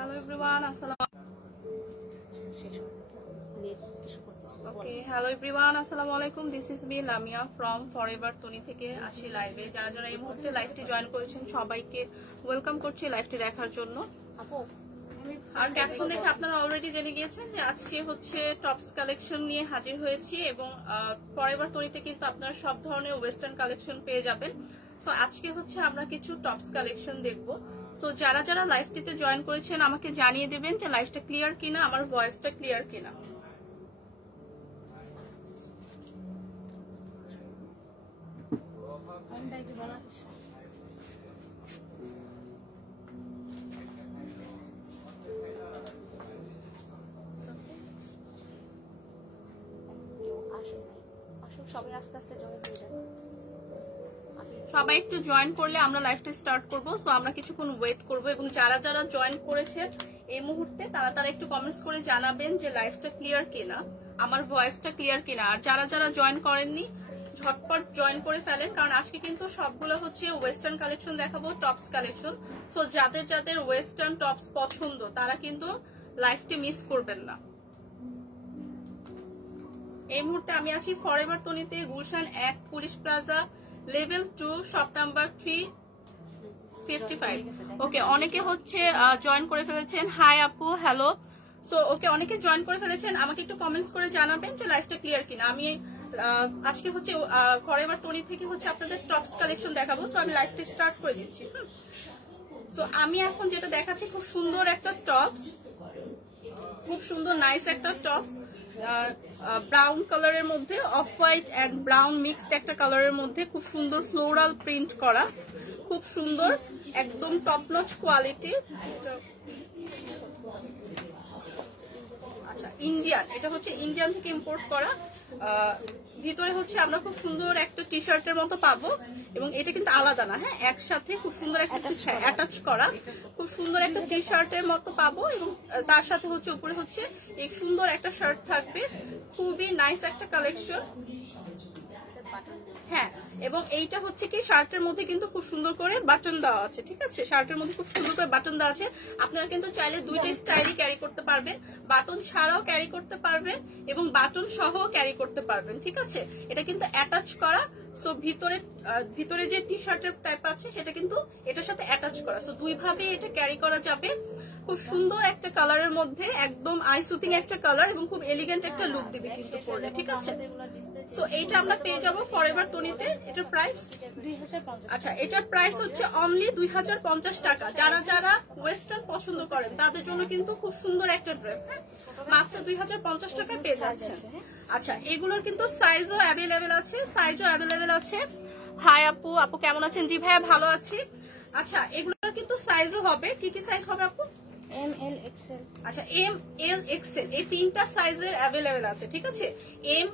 Hello everyone, আসসালামু আলাইকুম। This is me Lamia from Forever Tony থেকে আসি লাইভে। যারা যারা এই মুহূর্তে লাইভটি জয়েন করেছেন সবাইকে ওয়েলকাম করছি লাইভটি দেখার জন্য। আর ক্যাপশন দেখে আপনারা অলরেডি জেনে গিয়েছেন যে আজকে হচ্ছে টপস কালেকশন নিয়ে হাজির হয়েছি এবং ফরএভার তনিতে কিন্তু আপনারা সব ধরনের ওয়েস্টার্ন কালেকশন পেয়ে যাবেন। সো আজকে হচ্ছে আমরা কিছু টপস কালেকশন দেখবো। সো যারা যারা লাইভটিতে জয়েন করেছেন আমাকে জানিয়ে দেবেন যে লাইভটা ক্লিয়ার কিনা, আমার ভয়েসটা ক্লিয়ার কিনা। সবাই একটু জয়েন করলে আমরা লাইভটা স্টার্ট করব। সো আমরা কিছুক্ষণ ওয়েট করব এবং যারা যারা জয়েন করেছে এই মুহূর্তে তারা তারা একটু কমেন্টস করে জানাবেন যে লাইভটা ক্লিয়ার কিনা, আমার ভয়েসটা ক্লিয়ার কিনা। আর যারা যারা জয়েন করেননি ঝটপট জয়েন করে ফেলেন, কারণ আজকে কিন্তু সবগুলো হচ্ছে ওয়েস্টার্ন কালেকশন দেখাবো, টপস কালেকশন। সো যাদের যাদের ওয়েস্টার্ন টপস পছন্দ তারা কিন্তু লাইভটি মিস করবেন না। এই মুহূর্তে আমি আছি ফরএভার তনিতে, Gulshan 1 police plaza, level 2, shop number 355। Okay, অনেকে হচ্ছে জয়েন করে ফেলেছেন। হাই আপু, হ্যালো। সো ওকে, অনেকে জয়েন করে ফেলেছেন, আমাকে একটু কমেন্টস করে জানাবেন যে লাইভটা ক্লিয়ার কিনা। আমি আজকে হচ্ছে ফরএভার তনি থেকে হচ্ছে আপনাদের টপস কালেকশন দেখাবো। সো আমি লাইভটা স্টার্ট করে দিচ্ছি। সো আমি এখন যেটা দেখাচ্ছি খুব সুন্দর একটা টপস, খুব সুন্দর নাইস একটা টপস, ব্রাউন কালারের মধ্যে off white and brown mixed একটা কালারের মধ্যে খুব সুন্দর ফ্লোরাল প্রিন্ট করা, খুব সুন্দর একদম টপ নচ কোয়ালিটি। আচ্ছা, ইন্ডিয়ান, এটা হচ্ছে ইন্ডিয়ান থেকে ইম্পোর্ট করা। ভিতরে হচ্ছে আমরা খুব সুন্দর একটা টি শার্টের মতো পাবো এবং এটা কিন্তু আলাদা না, হ্যাঁ, একসাথে খুব সুন্দর একটা অ্যাটাচ করা, খুব সুন্দর একটা টি শার্টের মতো পাবো এবং তার সাথে হচ্ছে উপরে হচ্ছে এই সুন্দর একটা শার্ট থাকবে। খুবই নাইস একটা কালেকশন, হ্যাঁ। এবং এইটা হচ্ছে কি শার্টের মধ্যে কিন্তু খুব সুন্দর করে বাটন দেওয়া আছে, ঠিক আছে, শার্টের মধ্যে খুব সুন্দর করে বাটন দেওয়া আছে। আপনারা কিন্তু চাইলে দুইটা স্টাইলই ক্যারি করতে পারবেন, বাটন ছাড়াও ক্যারি করতে পারবেন এবং বাটন সহ ক্যারি করতে পারবেন, ঠিক আছে। এটা কিন্তু অ্যাটাচ করা। সো ভিতরে যে টি শার্টের টাইপ আছে সেটা কিন্তু এটার সাথে অ্যাটাচ করা। সো দুই ভাবে এটা ক্যারি করা যাবে। খুব সুন্দর একটা কালারের মধ্যে, একদম আই সুতিং একটা কালার এবং খুব এলিগেন্ট একটা লুক দিবে কিন্তু পরলে, ঠিক আছে। সো এইটা আমরা পেয়ে যাবো ফরএভার তনিতে। এটার প্রাইস 2050। আচ্ছা, এটার প্রাইস হচ্ছে অনলি 2050 টাকা। যারা যারা ওয়েস্টার্ন পছন্দ করেন তাদের জন্য কিন্তু খুব সুন্দর একটা ড্রেস, হ্যাঁ, মাত্র 2050 টাকায় পেয়ে যাচ্ছেন। আচ্ছা, এগুলোর কিন্তু সাইজও অ্যাভেলেবেল আছে, হাই আপু, আপু কেমন আছেন? জি ভাইয়া ভালো আছি। আচ্ছা, এগুলোর কিন্তু সাইজও হবে, কি কি সাইজ হবে আপু? এম, এল, এক্সেল। আচ্ছা, এম, এল, এক্সেল এই তিনটা সাইজের অ্যাভেলেবেল আছে, ঠিক আছে। এম,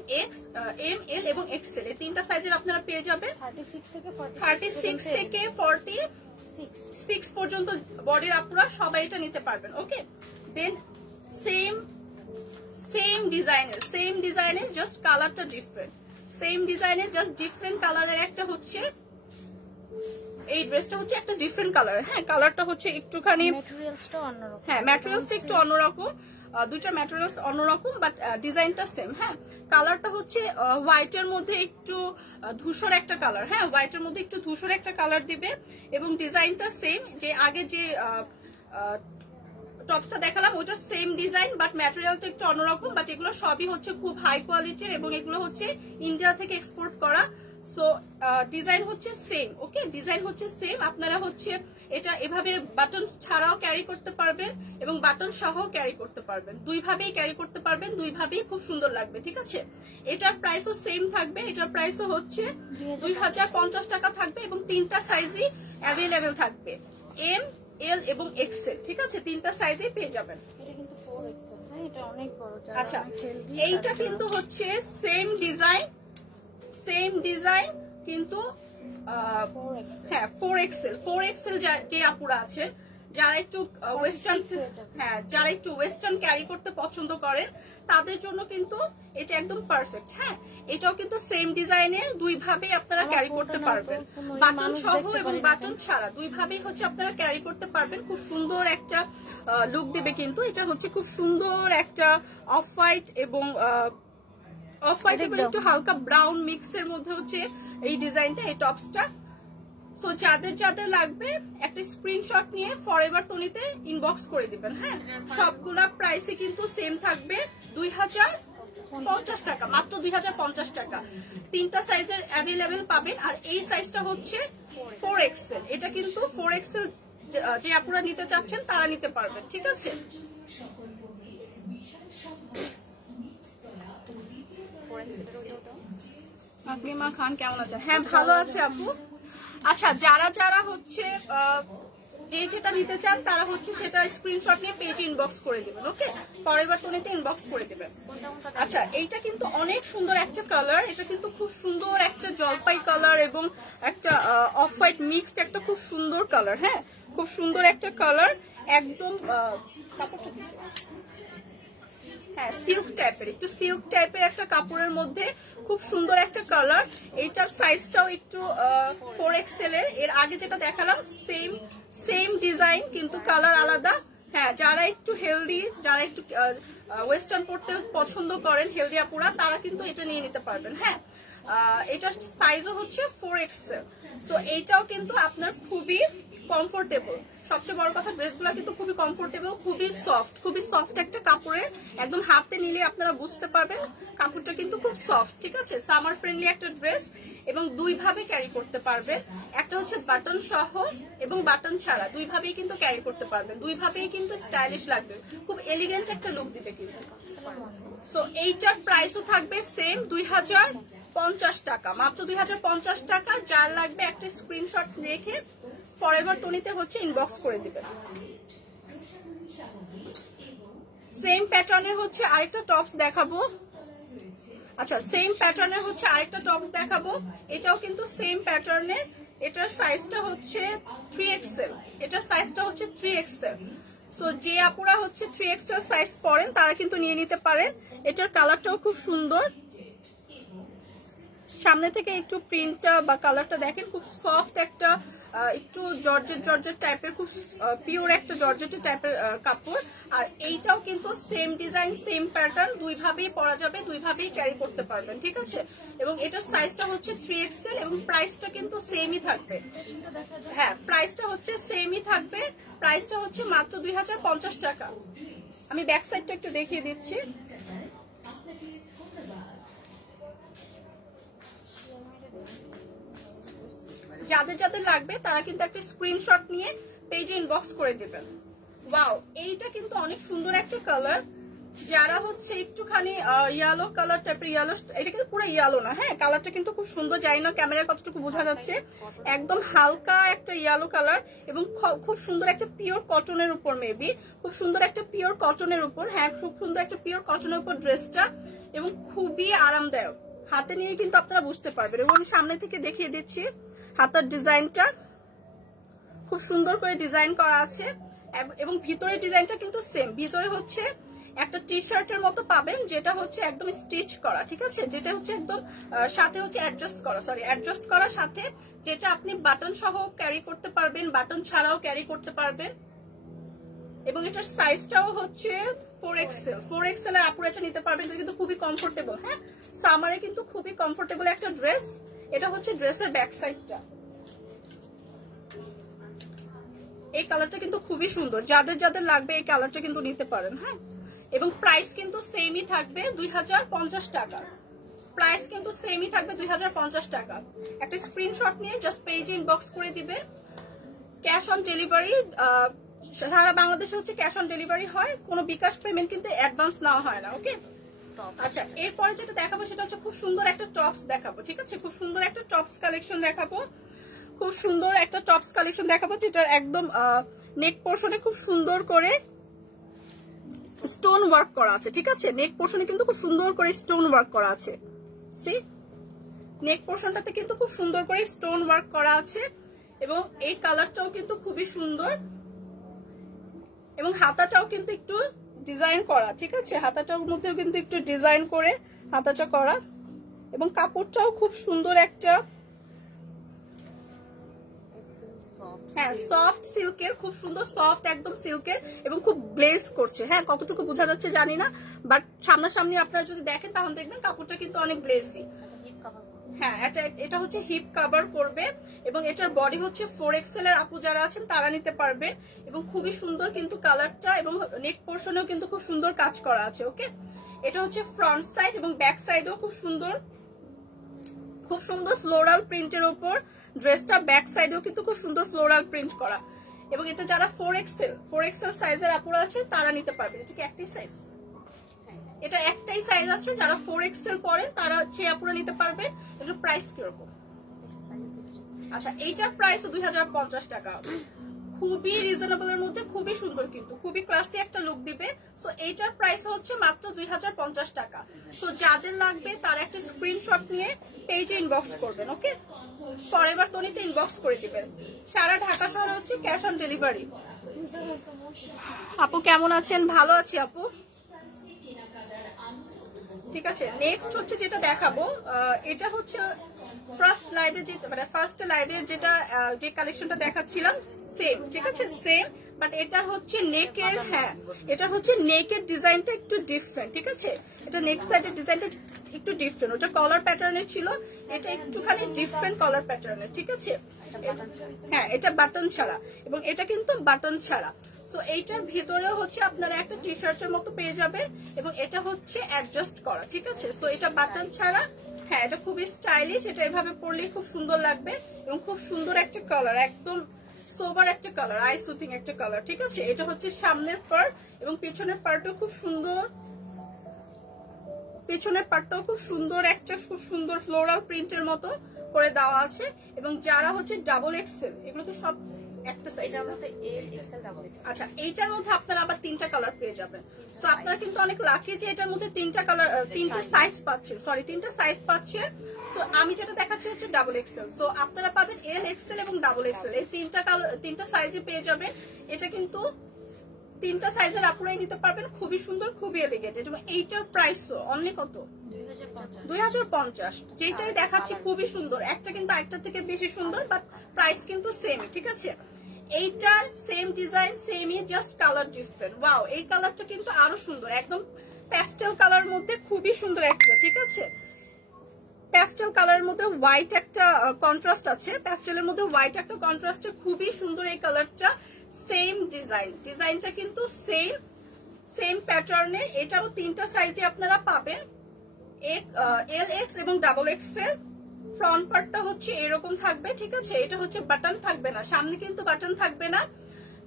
এল এবং এক্সেল এই তিনটা সাইজের আপনারা পেয়ে যাবেন। 36 থেকে 46 পর্যন্ত বডির আপুরা সবাই এটা নিতে পারবেন। ওকে, দেন সেম ডিজাইনের জাস্ট কালারটা ডিফারেন্ট, সেম ডিজাইনের জাস্ট ডিফারেন্ট কালারের একটা হচ্ছে এই ড্রেসটা হচ্ছে একটা ডিফারেন্ট কালার, হ্যাঁ, কালারটা হচ্ছে একটুখানি ম্যাটেরিয়ালসটা অন্যরকম, হ্যাঁ, ম্যাটেরিয়ালসটা একটু অন্যরকম, দুইটা ম্যাটেরিয়ালস অন্যরকম বাট ডিজাইনটা সেম, হ্যাঁ। কালারটা হচ্ছে হোয়াইটের মধ্যে একটু ধূসর একটা কালার, হ্যাঁ, হোয়াইটের মধ্যে একটু ধূসর একটা কালার দিবে এবং ডিজাইনটা সেম, যে আগে যে টপসটা দেখালাম ওইটা সেম ডিজাইন বাট ম্যাটেরিয়ালটা একটু অন্যরকম। বাট এগুলো সবই হচ্ছে খুব হাই কোয়ালিটির এবং এগুলো হচ্ছে ইন্ডিয়া থেকে এক্সপোর্ট করা। সো ডিজাইন হচ্ছে সেম, ওকে, ডিজাইন হচ্ছে সেম। আপনারা হচ্ছে এটা এভাবে বাটন ছাড়াও ক্যারি করতে পারবেন এবং বাটন সহ ক্যারি করতে পারবেন, দুইভাবেই ক্যারি করতে পারবেন, দুইভাবেই খুব সুন্দর লাগবে, ঠিক আছে। এটার প্রাইসও সেম থাকবে, এটার প্রাইসও হচ্ছে 2050 টাকা থাকবে এবং তিনটা সাইজই অ্যাভেলেবেল থাকবে, এম, এল এবং এক্সেল, ঠিক আছে, তিনটা সাইজে পেয়ে যাবেন। আচ্ছা, এইটা কিন্তু হচ্ছে সেম ডিজাইন কিন্তু হ্যাঁ 4XL যে আপুরা আছে যারা একটু ওয়েস্টার্ন, হ্যাঁ, যারা একটু ওয়েস্টার্ন ক্যারি করতে পছন্দ করেন তাদের জন্য কিন্তু এটা একদম পারফেক্ট। হ্যাঁ, এটাও কিন্তু সেম ডিজাইনের, দুই ভাবেই আপনারা ক্যারি করতে পারবেন, বাটন সহ এবং বাটন ছাড়া দুই ভাবেই হচ্ছে আপনারা ক্যারি করতে পারবেন। খুব সুন্দর একটা লুক দিবে কিন্তু। এটা হচ্ছে খুব সুন্দর একটা অফ হোয়াইট এবং অফ হোয়াইট এবং একটু হালকা ব্রাউন মিক্সের মধ্যে হচ্ছে এই ডিজাইনটা, এই টপসটা। সো যাদের যাদের লাগবে একটা স্ক্রিনশট নিয়ে ফরএভার তনিতে ইনবক্স করে দিবেন। হ্যাঁ, সবগুলা প্রাইসে কিন্তু সেম থাকবে 2050 টাকা, মাত্র 2050 টাকা। 3টা সাইজের অ্যাভেলেবেল পাবেন। আর এই সাইজটা হচ্ছে 4XL। এটা কিন্তু 4XL যে আপনারা নিতে চাচ্ছেন তারা নিতে পারবেন, ঠিক আছে। আকলিমা খান কেমন আছে? হ্যাঁ, ভালো আছে আপু। আচ্ছা, যারা যারা হচ্ছে যেটা নিতে চান তারা হচ্ছে সেটা স্ক্রিনশট নিয়ে পেজে ইনবক্স করে দিবেন। ওকে, ফরএভার তনিতে ইনবক্স করে দিবেন। আচ্ছা, এইটা কিন্তু অনেক সুন্দর একটা কালার। এটা কিন্তু খুব সুন্দর একটা জলপাই কালার এবং একটা অফ হোয়াইট মিক্সড একটা খুব সুন্দর কালার। হ্যাঁ, খুব সুন্দর একটা কালার, একদম কাপড়টা হ্যাঁ সিল্ক টাইপের, একটু সিল্ক টাইপের একটা কাপড়ের মধ্যে খুব সুন্দর একটা কালার। এইটার সাইজটাও একটু 4XL এর। এর আগে যেটা দেখালাম সেম ডিজাইন কিন্তু কালার আলাদা। হ্যাঁ, যারা একটু হেলদি, যারা একটু ওয়েস্টার্ন পড়তে পছন্দ করেন, হেলদি আপুরা, তারা কিন্তু এটা নিয়ে নিতে পারবেন। হ্যাঁ, এটার সাইজও হচ্ছে 4XL। তো এইটাও কিন্তু আপনার খুবই কমফোর্টেবল। সবচেয়ে বড় কথা, ড্রেসগুলো কিন্তু খুবই কমফোর্টেবল, খুবই সফট একটা কাপড়ের। একদম হাতে নিলে আপনারা বুঝতে পারবেন কাপড়টা কিন্তু খুব সফট, ঠিক আছে। সামার ফ্রেন্ডলি একটা ড্রেস এবং দুই ভাবে ক্যারি করতে পারবেন। একটা হচ্ছে বাটন সহ এবং বাটন ছাড়া, দুই ভাবেই কিন্তু ক্যারি করতে পারবেন। দুই ভাবেই কিন্তু স্টাইলিশ লাগবে, খুব এলিগেন্ট একটা লুক দিবে কিন্তু। সো এইটার প্রাইসও থাকবে সেম 2050 টাকা, মাত্র 2050 টাকা। যার লাগবে একটা স্ক্রিনশট রেখে ফরএভার তনিতে হচ্ছে ইনবক্স করে দিবেন। সেম প্যাটার্নের হচ্ছে আরেকটা টপস দেখাবো। আচ্ছা, সেম প্যাটার্নের হচ্ছে আরেকটা টপস দেখাবো। এটাও কিন্তু সেম প্যাটার্নের। এটার সাইজটা হচ্ছে 3XL। এটার সাইজটা হচ্ছে 3XL। সো যে আপুরা হচ্ছে 3XL সাইজ পরেন তারা কিন্তু নিয়ে নিতে পারেন। এটার কালারটাও খুব সুন্দর। সামনে থেকে একটু প্রিন্টটা বা কালারটা দেখেন, খুব সফট একটা একটু জর্জেট টাইপের, খুব পিওর একটা জর্জেট টাইপের কাপড়। আর এইটাও কিন্তু সেম ডিজাইন, সেম প্যাটার্ন, দুই ভাবেই পরা যাবে, দুই ভাবেই ক্যারি করতে পারবেন, ঠিক আছে। এবং এটার সাইজটা হচ্ছে 3XL এবং প্রাইসটা কিন্তু সেমই থাকবে। হ্যাঁ, প্রাইসটা হচ্ছে সেমই থাকবে। প্রাইসটা হচ্ছে মাত্র 2050 টাকা। আমি ব্যাক সাইডটা একটু দেখিয়ে দিচ্ছি। যাদের যাদের লাগবে তারা কিন্তু একটা স্ক্রিনশট নিয়ে পেজে ইনবক্স করে দেবেন। ওয়াও, এইটা কিন্তু অনেক সুন্দর একটা কালার। যারা হচ্ছে একটুখানি ইয়েলো কালার টাইপের, ইয়েলো, এটা কিন্তু পুরো ইয়েলো না। হ্যাঁ, কালারটা কিন্তু খুব সুন্দর। জানি না ক্যামেরায় কতটুকু বোঝা যাচ্ছে। একদম হালকা একটা ইয়েলো কালার এবং খুব সুন্দর একটা পিওর কটনের উপর, মেবি খুব সুন্দর একটা পিওর কটনের উপর। হ্যাঁ, খুব সুন্দর একটা পিওর কটনের উপর ড্রেসটা এবং খুবই আরামদায়ক। হাতে নিয়ে কিন্তু আপনারা বুঝতে পারবেন। এবং আমি সামনে থেকে দেখিয়ে দিচ্ছি হাতার ডিজাইনটা খুব সুন্দর করে ডিজাইন করা আছে এবং ভিতরের ডিজাইনটা কিন্তু সেম। ভিতরে হচ্ছে একটা টি শার্টের মতো পাবেন, যেটা হচ্ছে একদম স্টিচ করা, ঠিক আছে। যেটা হচ্ছে একদম সাথে হচ্ছে অ্যাডজাস্ট করা সাথে, যেটা আপনি বাটন সহ ক্যারি করতে পারবেন, বাটন ছাড়াও ক্যারি করতে পারবেন। এবং এটার সাইজটাও হচ্ছে 4XL এর আপুরা এটা নিতে পারবেন। এটা কিন্তু খুবই কমফোর্টেবল। হ্যাঁ, সামারে কিন্তু খুবই কমফোর্টেবল একটা ড্রেস। এটা হচ্ছে ড্রেসের ব্যাক সাইডটা। এই কালারটা কিন্তু খুবই সুন্দর। যাদের যাদের লাগবে এই কালারটা কিন্তু নিতে পারেন। হ্যাঁ, এবং প্রাইস কিন্তু সেমই থাকবে 2050 টাকা। প্রাইস কিন্তু সেমই থাকবে 2050 টাকা। একটা স্ক্রিনশট নিয়ে জাস্ট পেজে ইনবক্স করে দিবে। ক্যাশ অন ডেলিভারি সারা বাংলাদেশে হচ্ছে ক্যাশ অন ডেলিভারি হয়। কোনো বিকাশ পেমেন্ট কিন্তু অ্যাডভান্স নেওয়া হয় না। ওকে, আচ্ছা, এরপরে যেটা দেখাবো সেটা হচ্ছে খুব সুন্দর একটা টপস দেখাবো, ঠিক আছে। খুব সুন্দর একটা টপস কালেকশন দেখাবো। খুব সুন্দর একটা টপস কালেকশন দেখাবো যেটার একদম নেক পোর্শনে খুব সুন্দর করে স্টোন ওয়ার্ক করা আছে, ঠিক আছে। নেক পোর্শনে কিন্তু খুব সুন্দর করে স্টোন ওয়ার্ক করা আছে। সি, নেক পোর্শনটাতে কিন্তু খুব সুন্দর করে স্টোন ওয়ার্ক করা আছে এবং এই কালারটাও কিন্তু খুবই সুন্দর। এবং হাতাটাও কিন্তু একটু ডিজাইন করা, ঠিক আছে। হাতাটার মধ্যেও কিন্তু একটু ডিজাইন করে হাতাটা করা এবং কাপড়টাও খুব সুন্দর একটা হ্যাঁ সফট সিল্কের, খুব সুন্দর সফট একদম সিল্কের এবং খুব গ্লেজ করছে। হ্যাঁ কতটুকু বোঝা যাচ্ছে জানি না, বাট সামনাসামনি আপনারা যদি দেখেন তাহলে দেখবেন কাপড়টা কিন্তু অনেক গ্লেজি। হ্যাঁ এটা হচ্ছে হিপ কভার করবে এবং এটার বডি হচ্ছে 4XL এর আপু যারা আছেন তারা নিতে পারবে এবং খুবই সুন্দর কিন্তু কালারটা, এবং নেক পোর্শনেও কিন্তু খুব সুন্দর কাজ করা আছে। ওকে, এটা হচ্ছে ফ্রন্ট সাইড এবং ব্যাক সাইডও খুব সুন্দর ফ্লোরাল প্রিন্টের উপর ড্রেসটা, ব্যাক সাইডেও কিন্তু খুব সুন্দর ফ্লোরাল প্রিন্ট করা। এবং এটা যারা 4XL সাইজের আপুরা আছে তারা নিতে পারবে। এটা কি একটাই সাইজ? এটা একটাই সাইজ আছে, যারা 4XL পরেন তারা সে আপুরা নিতে পারবে। এটার প্রাইস কিরকম? আচ্ছা এইটার প্রাইস 2050 টাকা, খুবই রিজনেবল এর মধ্যে, খুবই সুন্দর কিন্তু খুবই ক্লাসি একটা লুক দিবে। সো এইটার প্রাইস হচ্ছে মাত্র 2050 টাকা। তো যাদের লাগবে তারা একটা স্ক্রিনশট নিয়ে পেজে ইনবক্স করবেন। ওকে, ফরএভার তনিতে ইনবক্স করে দিবেন। সারা ঢাকা শহরে হচ্ছে ক্যাশ অন ডেলিভারি। আপু কেমন আছেন? ভালো আছি আপু। ঠিক আছে, নেক্সট হচ্ছে যেটা দেখাবো, এটা হচ্ছে ফার্স্ট লাইভের যেটা যে কালেকশনটা দেখাচ্ছিলাম সেম, ঠিক আছে সেম, বাট এটা হচ্ছে নেকের, হ্যাঁ এটা হচ্ছে নেকের ডিজাইনটা একটু ডিফারেন্ট। ঠিক আছে, এটা নেক সাইডের ডিজাইনটা একটু ডিফারেন্ট, ওটা কলার প্যাটার্নের ছিল, এটা একটুখানি ডিফারেন্ট কলার প্যাটার্নের। ঠিক আছে, হ্যাঁ এটা বাটন ছাড়া এবং এটা কিন্তু বাটন ছাড়া। সো এইটার ভিতরেও হচ্ছে আপনারা একটা টি শার্টের মতো পেয়ে যাবেন এবং এটা হচ্ছে অ্যাডজাস্ট করা। ঠিক আছে, সো এটা বাটন ছাড়া। হ্যাঁ এটা খুবই স্টাইলিশ, এটা এভাবে পরলে খুব সুন্দর লাগবে এবং খুব সুন্দর একটা কালার, একদম সোবার একটা কালার, আই সুথিং একটা কালার। ঠিক আছে, এটা হচ্ছে সামনের পার্ট এবং পিছনের পার্টও খুব সুন্দর, পিছনের পার্টটাও খুব সুন্দর, একটা খুব সুন্দর ফ্লোরাল প্রিন্টের মতো করে দেওয়া আছে। এবং যারা হচ্ছে ডাবল এক্সেল, এগুলো তো সব একটা সাইজ, আচ্ছা এইটার মধ্যে আপনারা আবার 3টা কালার পেয়ে যাবেন। সো আপনারা কিন্তু অনেক লাকি যে এটার মধ্যে 3টা কালার, 3টা সাইজ পাচ্ছেন, সরি 3টা সাইজ পাচ্ছেন। সো আমি যেটা দেখাচ্ছি হচ্ছে ডাবল এক্সেল, সো আপনারা পাবেন এল এক্সেল এবং ডাবল এক্সেল, এই 3টা সাইজে পেয়ে যাবেন। এটা কিন্তু 3টা সাইজের আপুরাই নিতে পারবেন, খুবই সুন্দর, খুবই এলিগেন্ট। এবং এইটার প্রাইস অনলি কত? 2050। যেটাই দেখাচ্ছি খুবই সুন্দর, একটা কিন্তু আরেকটা থেকে বেশি সুন্দর, বাট প্রাইস কিন্তু সেম। ঠিক আছে, এইটার সেম ডিজাইন সেমই, জাস্ট কালার ডিফারেন্ট। ওয়াও, এই কালারটা কিন্তু আরো সুন্দর, একদম প্যাস্টেল কালার মধ্যে খুবই সুন্দর একটা। ঠিক আছে, প্যাস্টেল কালারের মধ্যে হোয়াইট একটা কন্ট্রাস্ট আছে, প্যাস্টেলের মধ্যে হোয়াইট একটা কন্ট্রাস্টে খুবই সুন্দর এই কালারটা। সেম ডিজাইনটা কিন্তু সেম প্যাটার্নে। এটারও 3টা সাইজে আপনারা পাবেন, এল এক্স এবং ডাবল এক্সেল। ফ্রন্ট পার্টটা হচ্ছে এরকম থাকবে। ঠিক আছে, এটা হচ্ছে বাটন থাকবে না, সামনে কিন্তু বাটন থাকবে না।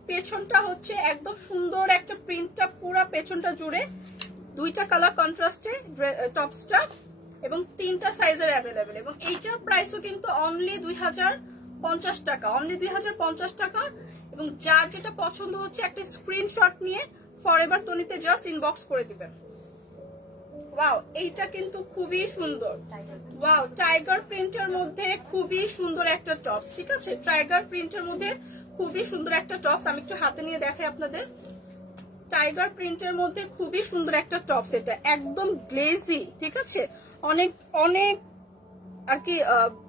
পেছনটা হচ্ছে একদম সুন্দর একটা প্রিন্টটা পুরো পেছনটা জুড়ে, 2টা কালার কন্ট্রাস্টে টপসটা এবং 3টা সাইজের অ্যাভেলেবেল। এবং এইটার প্রাইসও কিন্তু অনলি 2050 টাকা, অনলি 2050 টাকা। এবং যার যেটা পছন্দ হচ্ছে একটা স্ক্রিনশট নিয়ে ফরএভার তনিতে জাস্ট ইনবক্স করে দিবেন। ওয়াও, এইটা কিন্তু খুবই সুন্দর। ওয়াও, টাইগার প্রিন্টের মধ্যে খুবই সুন্দর একটা টপস। ঠিক আছে, টাইগার প্রিন্টের মধ্যে খুবই সুন্দর একটা টপস, আমি একটু হাতে নিয়ে দেখাই আপনাদের। টাইগার প্রিন্টের মধ্যে খুবই সুন্দর একটা টপস, এটা একদম গ্লেজি। ঠিক আছে, অনেক অনেক আর কি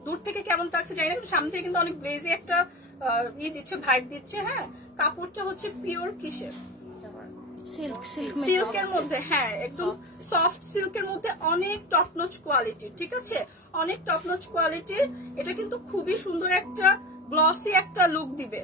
দূর থেকে কেমন লাগছে জানি না, কিন্তু সামনে থেকে কিন্তু অনেক গ্লেজি একটা দিচ্ছে, ভাইব দিচ্ছে। হ্যাঁ, কাপড়টা হচ্ছে পিওর কিসের? সিল্কের মধ্যে, হ্যাঁ একদম সফট সিল্কের মধ্যে, অনেক টপ নচ কোয়ালিটির। ঠিক আছে, অনেক টপ নচ কোয়ালিটির। এটা কিন্তু খুবই সুন্দর একটা গ্লসি একটা লুক দিবে,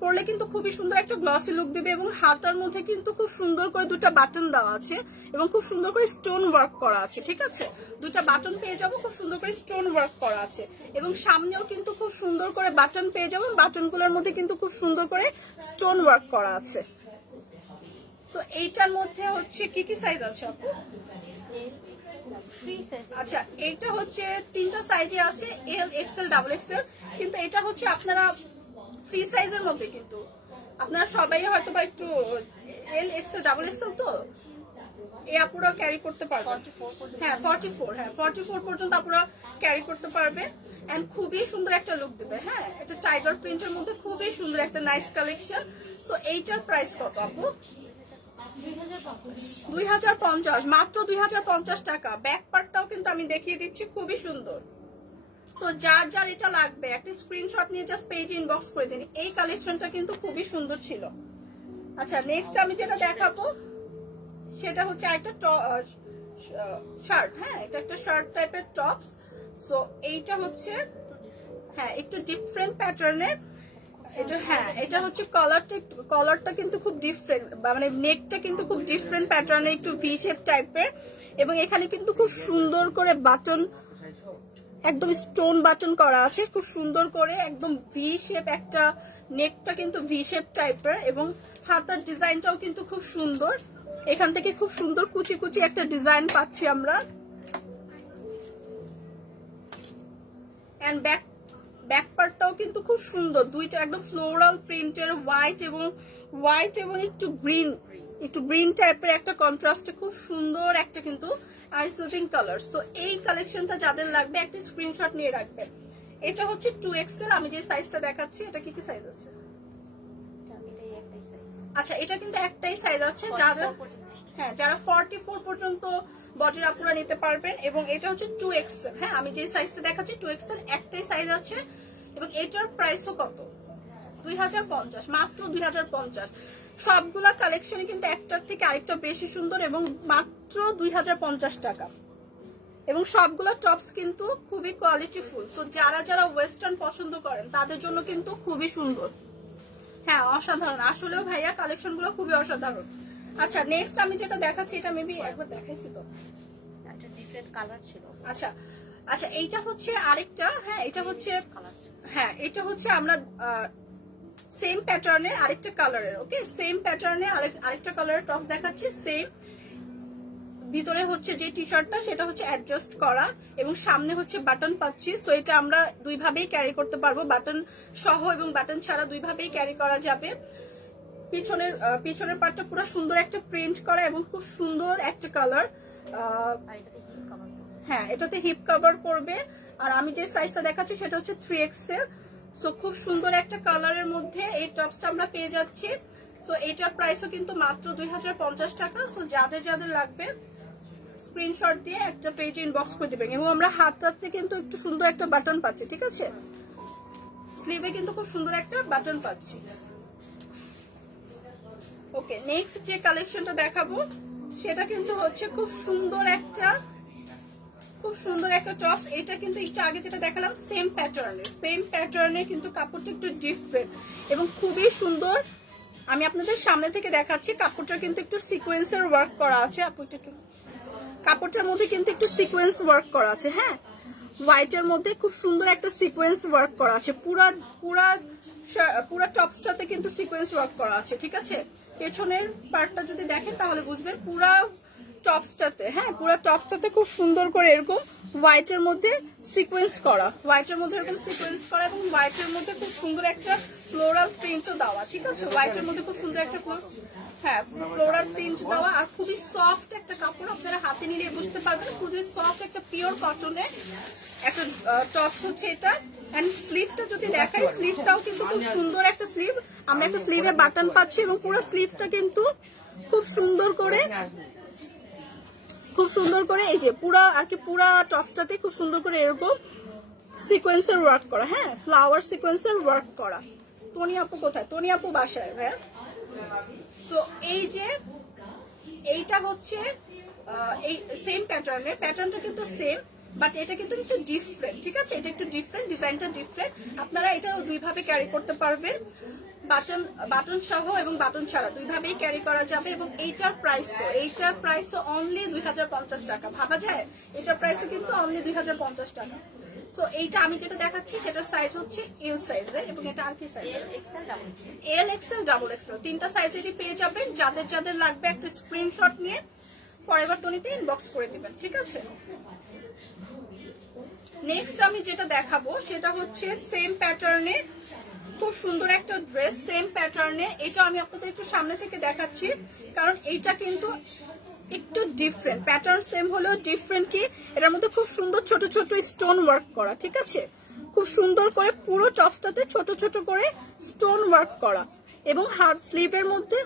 পরলে কিন্তু খুবই সুন্দর একটা গ্লসি লুক দিবে। এবং হাতার মধ্যে কিন্তু খুব সুন্দর করে 2টা বাটন দেওয়া আছে এবং খুব সুন্দর করে স্টোন ওয়ার্ক করা আছে। ঠিক আছে, 2টা বাটন পেয়ে যাবো, খুব সুন্দর করে স্টোন ওয়ার্ক করা আছে। এবং সামনেও কিন্তু খুব সুন্দর করে বাটন পেয়ে যাবো, বাটনগুলোর মধ্যে কিন্তু খুব সুন্দর করে স্টোন ওয়ার্ক করা আছে। তো এইটার মধ্যে হচ্ছে কি কি সাইজ আছে আপু? আচ্ছা, এইটা হচ্ছে 3টা সাইজে আছে, এল এক্সেল ডাবল এক্সেল। কিন্তু এটা হচ্ছে আপনারা ফ্রি সাইজের মধ্যে, কিন্তু আপনারা সবাই হয়তো বা একটু এল এক্সেল ডাবল এক্সেল তো এই আপুরা ক্যারি করতে পারবে। হ্যাঁ 44 পর্যন্ত আপুরা ক্যারি করতে পারবে। এন্ড খুবই সুন্দর একটা লুক দেবে। হ্যাঁ, এটা টাইগার প্রিন্টের মধ্যে খুবই সুন্দর একটা নাইস কালেকশন। সো এইটার প্রাইস কত আপু? 2050, মাত্র 2050 টাকা। ব্যাক পার্টটাও কিন্তু আমি দেখিয়ে দিচ্ছি, খুবই সুন্দর। তো যার যার এটা লাগবে একটা স্ক্রিনশট নিয়ে জাস্ট পেজে ইনবক্স করে দিন। এই কালেকশনটা কিন্তু খুবই সুন্দর ছিল। আচ্ছা নেক্সট আমি যেটা দেখাবো সেটা হচ্ছে একটা শার্ট। হ্যাঁ এটা একটা শার্ট টাইপের টপস। সো এইটা হচ্ছে হ্যাঁ একটু ডিফারেন্ট প্যাটার্নের এটা। হ্যাঁ এটা হচ্ছে কলারটা কিন্তু খুব ডিফারেন্ট, মানে নেকটা কিন্তু খুব ডিফারেন্ট প্যাটার্নের, একটু ভি শেপ টাইপের। এবং এখানে কিন্তু খুব সুন্দর করে বাটন, একদম স্টোন বাটন করা আছে খুব সুন্দর করে, একদম ভি শেপ একটা নেকটা কিন্তু ভি শেপ টাইপের। এবং হাতার ডিজাইনটাও কিন্তু খুব সুন্দর, এখান থেকে খুব সুন্দর কুচি কুচি একটা ডিজাইন পাচ্ছি আমরা। এন্ড ব্যাক পার্টটাও কিন্তু খুব সুন্দর, দুইটা একদম ফ্লোরাল প্রিন্টের, হোয়াইট এবং একটু গ্রিন টাইপের একটা কন্ট্রাস্টে খুব সুন্দর একটা কিন্তু আইসোটিং কালার। তো এই কালেকশনটা যাদের লাগবে একটা স্ক্রিনশট নিয়ে রাখবেন। এটা হচ্ছে 2XL। আমি যে সাইজটা দেখাচ্ছি এটা কি সাইজ আছে? আচ্ছা এটা কিন্তু একটাই সাইজ আছে, যারা 44 পর্যন্ত বডির আপুরা নিতে পারবেন। এবং এটা হচ্ছে 2XL। হ্যাঁ আমি যে সাইজটা দেখাচ্ছি 2XL একটাই সাইজ আছে। এবং এটার প্রাইসও কত? 2050, মাত্র 2050। সবগুলা কালেকশনই কিন্তু একটার থেকে আরেকটা বেশি সুন্দর এবং মাত্র 2050 টাকা। এবং সবগুলা টপস কিন্তু খুবই কোয়ালিটিফুল। সো যারা যারা ওয়েস্টার্ন পছন্দ করেন তাদের জন্য কিন্তু খুবই সুন্দর। হ্যাঁ অসাধারণ, আসলেও ভাইয়া কালেকশন গুলো খুবই অসাধারণ। আচ্ছা নেক্সট আমি যেটা দেখাচ্ছি এটা মেবি একবার দেখাইছি তো, একটা ডিফারেন্ট কালার ছিল। আচ্ছা এইটা হচ্ছে আরেকটা। হ্যাঁ এটা হচ্ছে আমরা সেম প্যাটার্নের আরেকটা কালারের, ওকে সেম প্যাটার্নের আরেকটা কালারের টপ দেখাচ্ছি। সেম ভিতরে হচ্ছে যে টি শার্টটা সেটা হচ্ছে অ্যাডজাস্ট করা এবং সামনে হচ্ছে বাটন পাচ্ছি। সো এটা আমরা দুই ভাবেই ক্যারি করতে পারবো, বাটন সহ এবং বাটন ছাড়া দুই ভাবেই ক্যারি করা যাবে। পিছনের পার্টটা পুরো সুন্দর একটা প্রিন্ট করা এবং খুব সুন্দর একটা কালার। হ্যাঁ এটাতে হিপ কভার করবে। আর আমি যে সাইজটা দেখাচ্ছি সেটা হচ্ছে 3XL। সো খুব সুন্দর একটা কালারের মধ্যে এই টপসটা আমরা পেয়ে যাচ্ছি। সো এটার প্রাইসও কিন্তু মাত্র 2050 টাকা। সো যাদের যাদের লাগবে স্ক্রিনশট দিয়ে একটা পেজে ইনবক্স করে দিবেন। এবং আমরা হাতটাতে কিন্তু একটু সুন্দর একটা বাটন পাচ্ছি, ঠিক আছে? স্লিভে কিন্তু খুব সুন্দর একটা বাটন পাচ্ছি। ওকে নেক্সট যে কালেকশনটা দেখাবো সেটা কিন্তু হচ্ছে খুব সুন্দর একটা টপস। এটা কিন্তু একটু আগে যেটা দেখালাম সেম প্যাটার্নের কিন্তু কাপড়টা একটু ডিফারেন্ট এবং খুবই সুন্দর। আমি আপনাদের সামনে থেকে দেখাচ্ছি, কাপড়টা কিন্তু একটু সিকোয়েন্সের ওয়ার্ক করা আছে। কাপড়টার মধ্যে কিন্তু একটু সিকোয়েন্স ওয়ার্ক করা আছে। হ্যাঁ হোয়াইটের মধ্যে খুব সুন্দর একটা সিকোয়েন্স ওয়ার্ক করা আছে। পুরা টপসটাতে কিন্তু সিকোয়েন্স ওয়ার্ক করা আছে, ঠিক আছে? পেছনের পার্টটা যদি দেখেন তাহলে বুঝবেন পুরা টপসটাতে, হ্যাঁ পুরো টপসটাতে খুব সুন্দর করে এরকম হোয়াইটের মধ্যে সিকোয়েন্স করা, এবং হোয়াইটের মধ্যে খুব সুন্দর একটা ফ্লোরাল প্রিন্টও দেওয়া, ঠিক আছে? হোয়াইটের মধ্যে খুব সুন্দর একটা ফ্লোরাল প্রিন্ট দেওয়া আর খুবই সফট একটা কাপড়। আপনারা হাতে নিলে বুঝতে পারবেন খুবই সফট একটা পিওর কটনের একটা টপস হচ্ছে এটা। এন্ড স্লিভটা যদি দেখাই, স্লিভটাও কিন্তু খুব সুন্দর একটা স্লিভ। আমরা একটা স্লিভে বাটন পাচ্ছি এবং পুরো স্লিভটা কিন্তু খুব সুন্দর করে এই যে পুরা টপসটাতে খুব সুন্দর করে এরকম সিকোয়েন্সের ওয়ার্ক করা। হ্যাঁ ফ্লাওয়ার সিকোয়েন্সের ওয়ার্ক করা। টনি আপু কোথায়? টনি আপু বাসায়। হ্যাঁ তো এই যে এইটা হচ্ছে এই সেম প্যাটার্নটা কিন্তু সেম, বাট এটা কিন্তু একটু ডিফারেন্ট, ঠিক আছে? এটা একটু ডিফারেন্ট, ডিজাইনটা ডিফারেন্ট। আপনারা এটা দুই ভাবে ক্যারি করতে পারবেন, বাটন সহ এবং বাটন ছাড়া দুই ভাবেই ক্যারি করা যাবে। এবং এইটার প্রাইস অনলি 2050 টাকা। ভাবা যায়? এটার প্রাইসও কিন্তু অনলি 2050 টাকা। সো এইটা আমি যেটা দেখাচ্ছি সেটার সাইজ হচ্ছে এল সাইজের এবং এটা আর কি size? L XL, double XL, তিনটা সাইজেরই পেয়ে যাবেন। যাদের যাদের লাগবে একটা স্ক্রিনশট নিয়ে ফরএভার টনিতে ইনবক্স করে দিবেন, ঠিক আছে? নেক্সট আমি যেটা দেখাবো সেটা হচ্ছে সেম প্যাটার্নের খুব সুন্দর একটা ড্রেস, সেম প্যাটার্নে। এটা আমি আপনাদের একটু সামনে থেকে দেখাচ্ছি কারণ এইটা কিন্তু একটু ডিফারেন্ট। প্যাটার্ন সেম হলেও ডিফারেন্ট কি এটার মধ্যে খুব সুন্দর ছোট ছোট স্টোন ওয়ার্ক করা, ঠিক আছে? খুব সুন্দর করে পুরো টপসটাতে ছোট ছোট করে স্টোন ওয়ার্ক করা এবং হাফ স্লিভের মধ্যে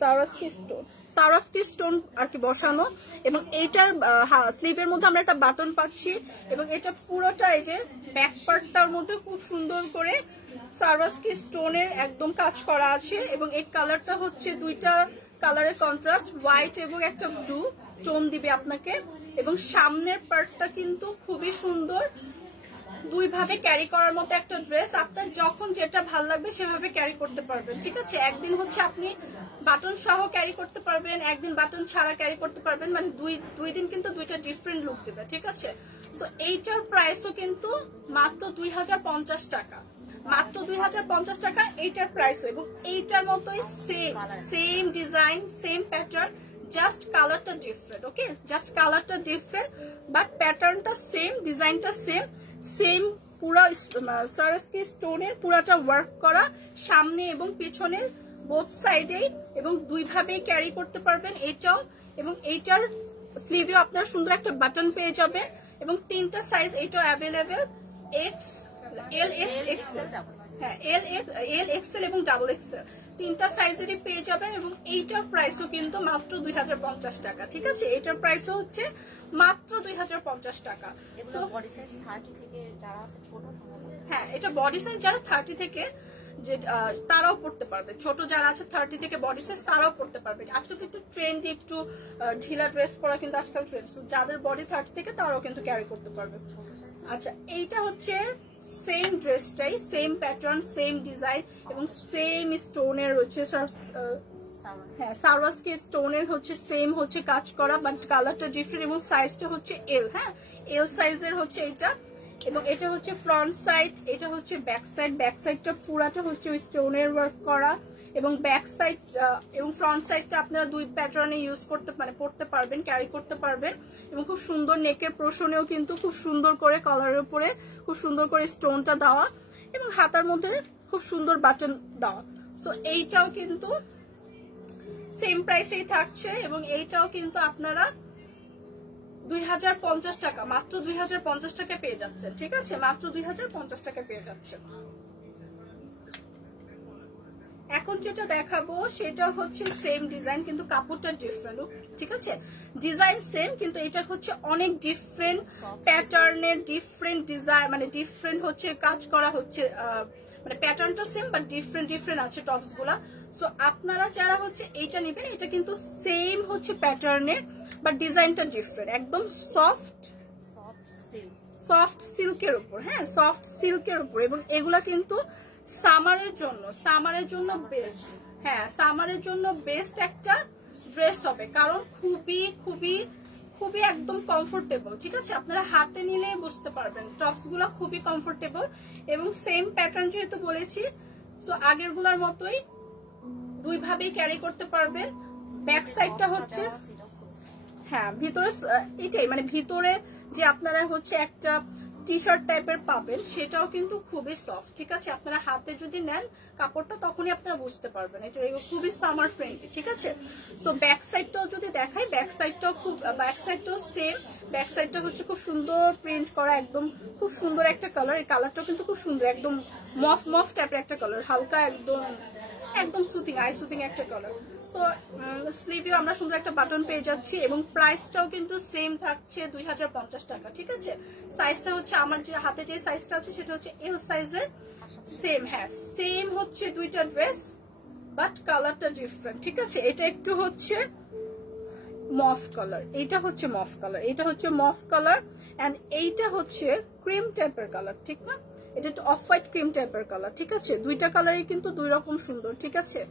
সাওরাস্কি স্টোন আর কি বসানো, এবং এইটার স্লিভের মধ্যে আমরা একটা বাটন পাচ্ছি, এবং এটা পুরোটা এই যে ব্যাক পার্টটার মধ্যে খুব সুন্দর করে সাওরাস্কি স্টোনের একদম কাজ করা আছে, এবং এই কালারটা হচ্ছে দুইটা কালারের কন্ট্রাস্ট, হোয়াইট এবং একটা ব্লু টোন দিবে আপনাকে। এবং সামনের পার্টটা কিন্তু খুবই সুন্দর, দুই ভাবে ক্যারি করার মতো একটা ড্রেস। আপনার যখন যেটা ভালো লাগবে সেভাবে ক্যারি করতে পারবেন, ঠিক আছে। একদিন হচ্ছে আপনি বাটন সহ ক্যারি করতে পারবেন, একদিন বাটন ছাড়া ক্যারি করতে পারবেন, মানে দুই দিন কিন্তু দুইটা ডিফারেন্ট লুক দেবে, ঠিক আছে। সো এইটার প্রাইসও কিন্তু মাত্র 2050 টাকা, মাত্র 2050 টাকা এইটার প্রাইস। এবং এইটার মতোই same design, same pattern, just কালারটা ডিফারেন্ট। ওকে, জাস্ট কালারটা ডিফারেন্ট, বাট প্যাটার্নটা সেম, ডিজাইনটা সেম পুরা সাওরাস্কি স্টোনের পুরাটা ওয়ার্ক করা, সামনে এবং পেছনে বোথ সাইডে, এবং দুই ভাবে ক্যারি করতে পারবেন এটাও। এবং এইটার স্লিভেও আপনার সুন্দর একটা বাটন পেয়ে যাবেন, এবং তিনটা সাইজ এটাও অ্যাভেলেবেল, এক্স, এল, এক্স, এক্সেল, হ্যাঁ এল, এক্সেল এবং ডাবল এক্সেল, তিনটা সাইজেরই পেয়ে যাবেন। এবং এইটার প্রাইসও কিন্তু মাত্র 2050 টাকা, ঠিক আছে। এইটার প্রাইসও হচ্ছে মাত্র 2050 টাকা। হ্যাঁ, এটা বডি সাইজ যারা 30 থেকে যে তারাও পড়তে পারবে, ছোট যারা আছে 30 থেকে বডি সাইজ তারাও পড়তে পারবে। আজকাল তো একটু ট্রেন্ডি, একটু ঢিলা ড্রেস পরা কিন্তু আজকাল ট্রেন্ড, যাদের বডি 30 থেকে তারাও কিন্তু ক্যারি করতে পারবে। আচ্ছা, এইটা হচ্ছে সেম ড্রেসটাই, সেম প্যাটার্ন, সেম ডিজাইন এবং সেম স্টোনের হচ্ছে, হ্যাঁ সাওরাস্কি স্টোনের হচ্ছে সেম হচ্ছে কাজ করা, বাট কালারটা ডিফারেন্ট, এবং সাইজটা হচ্ছে এল, হ্যাঁ এল সাইজের হচ্ছে এটা। এবং এটা হচ্ছে ফ্রন্ট সাইড, এটা হচ্ছে ব্যাক সাইড, ব্যাক সাইডটা পুরাটা হচ্ছে স্টোনের ওয়ার্ক করা, এবং ব্যাক সাইড এবং ফ্রন্ট সাইডটা আপনারা দুই প্যাটার্নে ইউজ করতে মানে পড়তে পারবেন, ক্যারি করতে পারবেন। এবং খুব সুন্দর নেকের পোর্শনেও কিন্তু খুব সুন্দর করে কলারের উপরে খুব সুন্দর করে স্টোনটা দেওয়া, এবং হাতার মধ্যে খুব সুন্দর বাটন দেওয়া। সো এইটাও কিন্তু সেম প্রাইসেই থাকছে, এবং এইটাও কিন্তু আপনারা 2050 টাকা, মাত্র 2050 টাকা পেয়ে যাচ্ছেন, ঠিক আছে, মাত্র 2050 টাকা পেয়ে যাচ্ছেন। এখন যেটা দেখাবো সেটা হচ্ছে সেম ডিজাইন, কিন্তু কাপড়টা ডিফারেন্ট, ঠিক আছে। ডিজাইন সেম, কিন্তু এটা হচ্ছে অনেক ডিফারেন্ট প্যাটার্নের, ডিফারেন্ট ডিজাইন, মানে ডিফারেন্ট হচ্ছে কাজ করা হচ্ছে, মানে প্যাটার্নটা সেম বাট ডিফারেন্ট আছে টপস গুলা। সো আপনারা যারা হচ্ছে এইটা নেবেন, এটা কিন্তু সেম হচ্ছে প্যাটার্নের, বাট ডিজাইনটা ডিফারেন্ট, একদম সফট সিল্কের উপর, হ্যাঁ সফট সিল্কের উপর। এবং এগুলা কিন্তু সামারের জন্য বেস্ট, হ্যাঁ সামারের জন্য বেস্ট একটা ড্রেস হবে, কারণ খুবই খুবই খুবই একদম কমফোর্টেবল, ঠিক আছে। আপনারা হাতে নিলে বুঝতে পারবেন টপস গুলা খুবই কমফোর্টেবল, এবং সেম প্যাটার্ন যেহেতু বলেছি, সো আগের গুলার মতোই দুই ভাবেই ক্যারি করতে পারবেন। ব্যাক সাইডটা হচ্ছে, হ্যাঁ ভিতরে এটাই, মানে ভিতরে যে আপনারা হচ্ছে একটা টি শার্ট টাইপের পাবেন, সেটাও কিন্তু খুবই সফট, ঠিক আছে। আপনারা হাতে যদি নেন কাপড়টা, তখনই আপনারা বুঝতে পারবেন এটা খুবই সামার ফ্রেন্ডলি, ঠিক আছে। সো ব্যাক সাইডটাও যদি দেখাই, ব্যাক সাইডটাও সেম, ব্যাক সাইডটা হচ্ছে খুব সুন্দর প্রিন্ট করা, একদম খুব সুন্দর একটা কালার, এই কালারটাও কিন্তু খুব সুন্দর, একদম মফ টাইপের একটা কালার, হালকা একদম সুতিং, আই সুতিং একটা কালার। সো স্লিভেও আমরা সুন্দর একটা বাটন পেয়ে যাচ্ছি, এবং প্রাইসটাও কিন্তু সেম থাকছে 2050 টাকা, ঠিক আছে। সাইজটা হচ্ছে আমার যে হাতে যে সাইজটা আছে সেটা হচ্ছে এল সাইজের, সেম, হ্যাঁ সেম হচ্ছে দুইটা ড্রেস, বাট কালারটা ডিফারেন্ট, ঠিক আছে। এটা একটু হচ্ছে মফ কালার, এইটা হচ্ছে মফ কালার, এটা হচ্ছে মফ কালার, এন্ড এইটা হচ্ছে ক্রিম টাইপের কালার, ঠিক না, এটা একটু অফ হোয়াইট ক্রিম টাইপের কালার, ঠিক আছে। দুইটা কালারই কিন্তু দুই রকম সুন্দর, ঠিক আছে।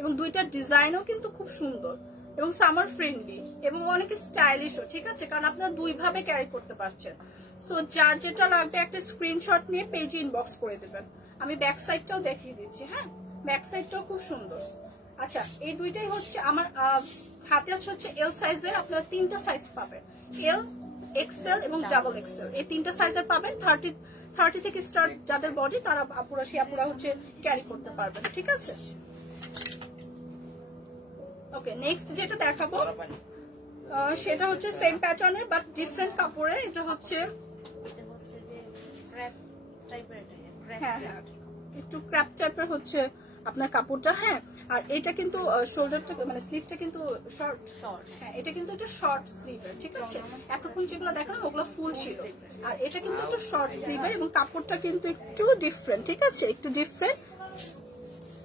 এবং দুইটা ডিজাইনও কিন্তু খুব সুন্দর এবং সামার ফ্রেন্ডলি এবং অনেক স্টাইলিশও, ঠিক আছে, কারণ আপনারা দুই ভাবে ক্যারি করতে পারছেন। সো যার যেটা লাগবে একটা স্ক্রিনশট নিয়ে পেজে ইনবক্স করে দেবেন। আমি ব্যাক সাইডটাও দেখিয়ে দিচ্ছি, হ্যাঁ ব্যাক সাইডটাও খুব সুন্দর। আচ্ছা, এই দুইটাই হচ্ছে আমার হাতে আছে হচ্ছে এল সাইজের, আপনারা তিনটা সাইজ পাবেন, এল, এক্সেল এবং ডাবল এক্সেল, এই তিনটা সাইজের পাবেন। 30 থেকে স্টার্ট যাদের বডি, তারা আপুরা হচ্ছে ক্যারি করতে পারবেন, ঠিক আছে। ওকে, নেক্সট যেটা দেখাবো সেটা হচ্ছে সেম প্যাটার্নের বাট ডিফারেন্ট কাপড়ের। এটা হচ্ছে হ্যাঁ একটু ক্র্যাপ টাইপের হচ্ছে আপনার কাপড়টা, হ্যাঁ। আর এটা কিন্তু শোল্ডারটা মানে স্লিভটা কিন্তু শর্ট। হ্যাঁ, এটা কিন্তু একটা শর্ট স্লিভের, ঠিক আছে। এতক্ষণ যেগুলো দেখালাম ওগুলো ফুল ছিল, আর এটা কিন্তু একটু শর্ট স্লিভের এবং কাপড়টা কিন্তু একটু ডিফারেন্ট, ঠিক আছে, একটু ডিফারেন্ট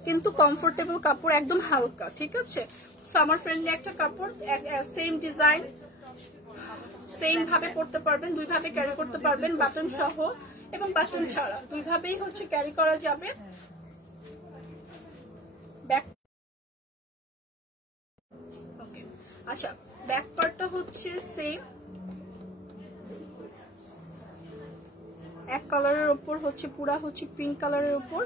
কিন্তু কমফোর্টেবল কাপড়, একদম হালকা, ঠিক আছে। সামার ফ্রেন্ডলি একটা কাপড়, সেম ডিজাইন, সেম ভাবে পরতে পারবেন, দুই ভাবে ক্যারি করতে পারবেন, বাটন সহ এবং বাটন ছাড়া দুই ভাবেই হচ্ছে ক্যারি করা যাবে। ব্যাক ওকে, আচ্ছা ব্যাক পার্টটা হচ্ছে সেম এক কালারের উপর হচ্ছে, পুরা হচ্ছে পিঙ্ক কালারের উপর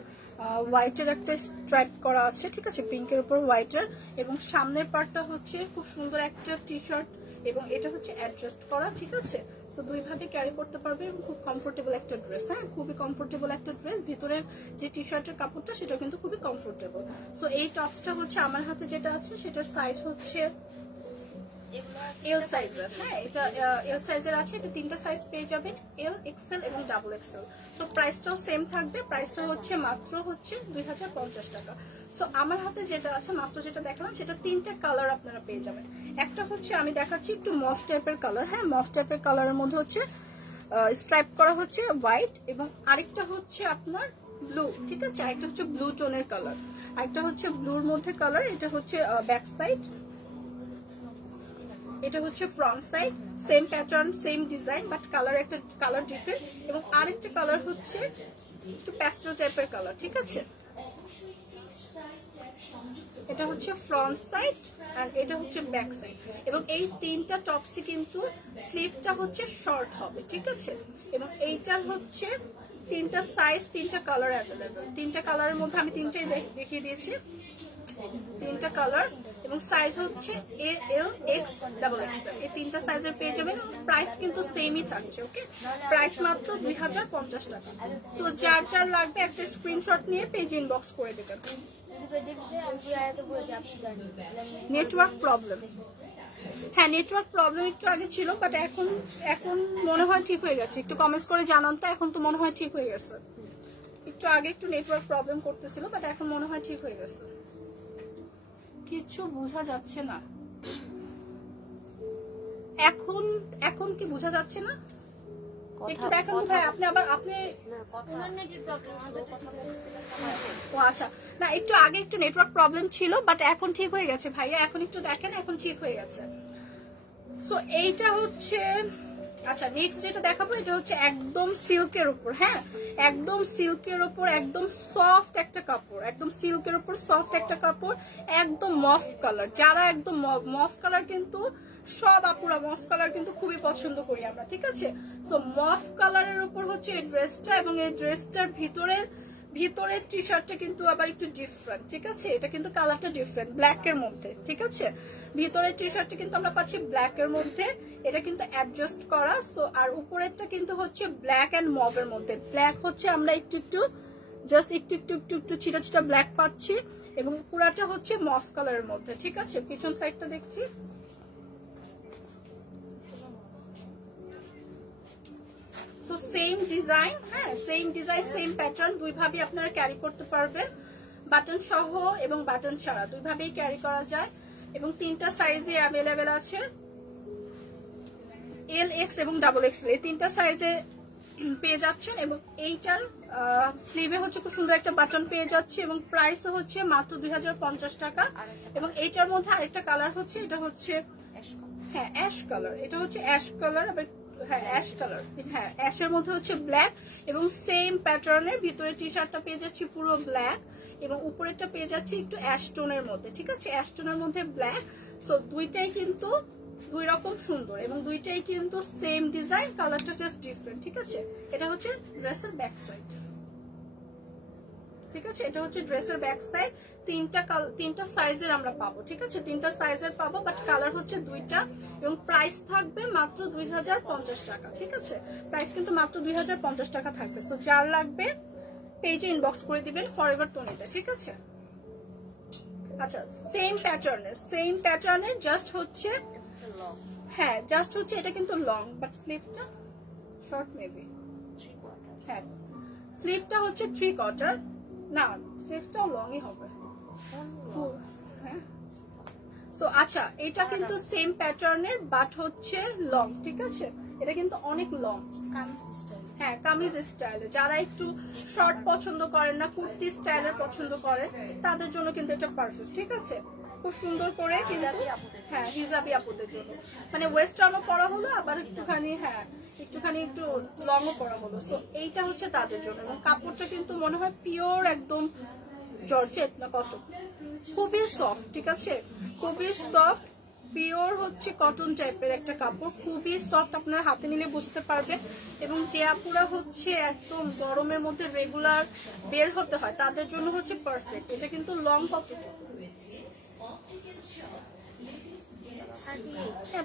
হোয়াইটের একটা স্ট্রাইপ করা আছে, ঠিক আছে, পিঙ্কের উপর হোয়াইটের, এবং সামনের পার্টটা হচ্ছে খুব সুন্দর একটা টি শার্ট এবং এটা হচ্ছে অ্যাডজাস্ট করা, ঠিক আছে। সো দুই ভাবে ক্যারি করতে পারবে এবং খুব কমফোর্টেবল একটা ড্রেস। হ্যাঁ, খুবই কমফোর্টেবল একটা ড্রেস, ভিতরের যে টি শার্টের কাপড়টা সেটা কিন্তু খুবই কমফোর্টেবল। সো এই টপসটা হচ্ছে আমার হাতে যেটা আছে সেটার সাইজ হচ্ছে এল সাইজের। হ্যাঁ, এটা এল সাইজের আছে, এটা তিনটা সাইজ পেয়ে যাবেন, এল, এক্সেল এবং ডাবল এক্সেল। তো প্রাইসটাও সেম থাকবে, প্রাইসটা হচ্ছে মাত্র হচ্ছে 2050 টাকা। সো আমার হাতে যেটা আছে, মাত্র যেটা দেখালাম, সেটা তিনটা কালার আপনারা পেয়ে যাবেন। একটা হচ্ছে আমি দেখাচ্ছি একটু মফ টাইপের কালার। হ্যাঁ, মফ টাইপের কালারের মধ্যে হচ্ছে স্ট্রাইপ করা হচ্ছে হোয়াইট, এবং আরেকটা হচ্ছে আপনার ব্লু, ঠিক আছে, আরেকটা হচ্ছে ব্লু টোনের কালার, আরেকটা হচ্ছে ব্লুর মধ্যে কালার, এটা হচ্ছে ব্যাক সাইড, এটা হচ্ছে front side, same pattern same design but colour একটা কালার ডিফারেন্ট, এবং আরেকটা কালার হচ্ছে একটু প্যাস্টেল টাইপের কালার, ঠিক আছে। এটা হচ্ছে ফ্রন্ট সাইড আর এটা হচ্ছে ব্যাক সাইড, এবং এই তিনটা টপসই কিন্তু স্লিভটা হচ্ছে শর্ট হবে, ঠিক আছে। এবং এইটা হচ্ছে তিনটা সাইজ, তিনটা কালার অ্যাভেলেবল, তিনটা কালারের মধ্যে আমি তিনটাই দেখিয়ে দিয়েছি, তিনটা কালার, এবং সাইজ হচ্ছে এ, এল, এক্স, ডাবল এক্সেল, এই তিনটা সাইজের পেয়ে যাবেন। প্রাইস কিন্তু সেমই থাকছে, ওকে, প্রাইস মাত্র 2050 টাকা। তো যার যার লাগবে একটা স্ক্রিনশট নিয়ে পেজ ইনবক্স করে দেবেন। নেটওয়ার্ক প্রবলেম, হ্যাঁ নেটওয়ার্ক প্রবলেম একটু আগে ছিল, বাট এখন মনে হয় ঠিক হয়ে গেছে। একটু কমেন্টস করে জানান তো, এখন তো মনে হয় ঠিক হয়ে গেছে। একটু আগে একটু নেটওয়ার্ক প্রবলেম করতেছিল, বাট এখন মনে হয় ঠিক হয়ে গেছে। কিছু বোঝা যাচ্ছে না এখন কি বোঝা যাচ্ছে না? একটু দেখেন তো ভাই, আপনি আবার আপনি ও আচ্ছা, না একটু আগে একটু নেটওয়ার্ক প্রবলেম ছিল, বাট এখন ঠিক হয়ে গেছে ভাইয়া, এখন একটু দেখেন, এখন ঠিক হয়ে গেছে। সো এইটা হচ্ছে, আচ্ছা নেক্সট যেটা দেখাবো এটা হচ্ছে একদম সিল্কের উপর। হ্যাঁ, একদম সিল্কের উপর, একদম সফট একটা কাপড়, একদম সিল্কের উপর সফট একটা কাপড়, একদম মফ কালার। যারা একদম মফ কালার, কিন্তু সব আপুরা মফ কালার কিন্তু খুবই পছন্দ করি আমরা, ঠিক আছে। তো মফ কালারের উপর হচ্ছে এই ড্রেসটা, এবং এই ড্রেসটার ভিতরের টি শার্টটা কিন্তু আবার একটু ডিফারেন্ট, ঠিক আছে, এটা কিন্তু কালারটা ডিফারেন্ট, ব্ল্যাক এর মধ্যে, ঠিক আছে। ভিতরের টি শার্টটা কিন্তু আমরা পাচ্ছি ব্ল্যাক এর মধ্যে, এটা কিন্তু অ্যাডজাস্ট করা। সো আর উপরেরটা কিন্তু হচ্ছে ব্ল্যাক এন্ড মভ এর মধ্যে, ব্ল্যাক হচ্ছে আমরা একটু জাস্ট একটু ছিটা ব্ল্যাক পাচ্ছি, এবং পুরাটা হচ্ছে মভ কালারের মধ্যে, ঠিক আছে। পিছন সাইডটা দেখছি, সো সেম ডিজাইন, হ্যাঁ সেম ডিজাইন সেম প্যাটার্ন, দুই ভাবে আপনারা ক্যারি করতে পারবেন, বাটন সহ এবং বাটন ছাড়া দুই ভাবেই ক্যারি করা যায়, এবং তিনটা সাইজে অ্যাভেলেবেল আছে, এল, এক্স এবং ডাবল এক্সেল, এই তিনটা সাইজে পেয়ে যাচ্ছেন। এবং এইটার স্লিভে হচ্ছে খুব সুন্দর একটা বাটন পেয়ে যাচ্ছে, এবং প্রাইসও হচ্ছে মাত্র 2050 টাকা। এবং এইটার মধ্যে আরেকটা কালার হচ্ছে, এটা হচ্ছে হ্যাঁ অ্যাশ কালার, এটা হচ্ছে অ্যাশ কালার, আবার হ্যাঁ অ্যাশ কালার, হ্যাঁ অ্যাশের মধ্যে হচ্ছে ব্ল্যাক, এবং সেম প্যাটার্নের ভিতরে টি শার্টটা পেয়ে যাচ্ছি পুরো ব্ল্যাক, এবং উপরেরটা পেয়ে যাচ্ছি একটু অ্যাশ টোনের মধ্যে, ঠিক আছে, অ্যাশ টোনের মধ্যে ব্ল্যাক। সো দুইটাই কিন্তু দুই রকম সুন্দর, এবং দুইটাই কিন্তু সেম ডিজাইন, কালারটা জাস্ট ডিফারেন্ট, ঠিক আছে। এটা হচ্ছে ড্রেসের ব্যাক সাইড, ঠিক আছে, এটা হচ্ছে ড্রেসের ব্যাক সাইড। তিনটা সাইজের আমরা পাবো, ঠিক আছে, তিনটা সাইজের পাবো, বাট কালার হচ্ছে দুইটা, এবং প্রাইস থাকবে মাত্র 2050 টাকা, ঠিক আছে। প্রাইস কিন্তু মাত্র 2050 টাকা থাকবে। সো যার লাগবে পেজে ইনবক্স করে দিবেন ফরএভার তনিতে, ঠিক আছে। আচ্ছা সেম প্যাটার্নের জাস্ট হচ্ছে, হ্যাঁ জাস্ট হচ্ছে এটা কিন্তু লং, বাট স্লিভটা শর্ট মেবি, হ্যাঁ স্লিভটা হচ্ছে 3/4, না স্লিভটাও লংই হবে, তো আচ্ছা, এটা কিন্তু সেম প্যাটার্নের বাট হচ্ছে লং, ঠিক আছে? এটা কিন্তু অনেক লং, হ্যাঁ কামিজ স্টাইলে। যারা একটু শর্ট পছন্দ করেন না, কুর্তি স্টাইলের পছন্দ করেন, তাদের জন্য কিন্তু এটা পারফেক্ট, ঠিক আছে? খুব সুন্দর করে কিন্তু, হ্যাঁ হিজাবি আপুদের জন্য, মানে ওয়েস্টার্নও পরা হলো, আবার একটুখানি একটুখানি একটু লংও পরা হলো। তো এইটা হচ্ছে তাদের জন্য। এবং কাপড়টা কিন্তু মনে হয় পিওর একদম জর্জেট না কটন, খুবই সফট, ঠিক আছে? খুবই সফট, পিওর হচ্ছে কটন টাইপের একটা কাপড়, খুবই সফট, আপনারা হাতে নিলে বুঝতে পারবেন। এবং যে আপুরা হচ্ছে একদম গরমের মধ্যে রেগুলার বের হতে হয়, তাদের জন্য হচ্ছে পারফেক্ট। এটা কিন্তু লং কতটুকু,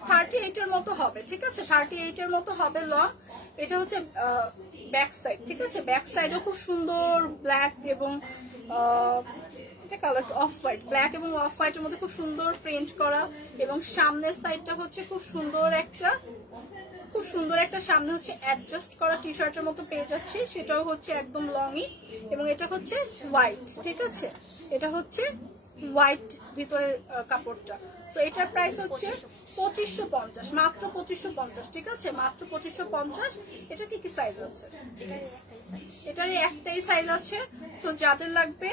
38 এর মতো হবে, ঠিক আছে? 38 এর মতো হবে লং। এটা হচ্ছে ব্যাক সাইড, ঠিক আছে? ব্যাক সাইডও খুব সুন্দর ব্ল্যাক এবং কালার অফ হোয়াইট, ব্ল্যাক এবং অফ হোয়াইটের মধ্যে খুব সুন্দর প্রিন্ট করা। এবং সামনের সাইডটা হচ্ছে খুব সুন্দর একটা সামনে হচ্ছে অ্যাডজাস্ট করা টি শার্টের মতো পেয়ে যাচ্ছি, সেটাও হচ্ছে একদম লংই। এবং এটা হচ্ছে হোয়াইট, ঠিক আছে? এটা হচ্ছে হোয়াইট ভিতরের কাপড়টা। তো এটার প্রাইস হচ্ছে 2550, মাত্র 2550, ঠিক আছে? মাত্র 2550। এটা কি সাইজ আছে? এটারই একটাই সাইজ আছে। তো যাদের লাগবে,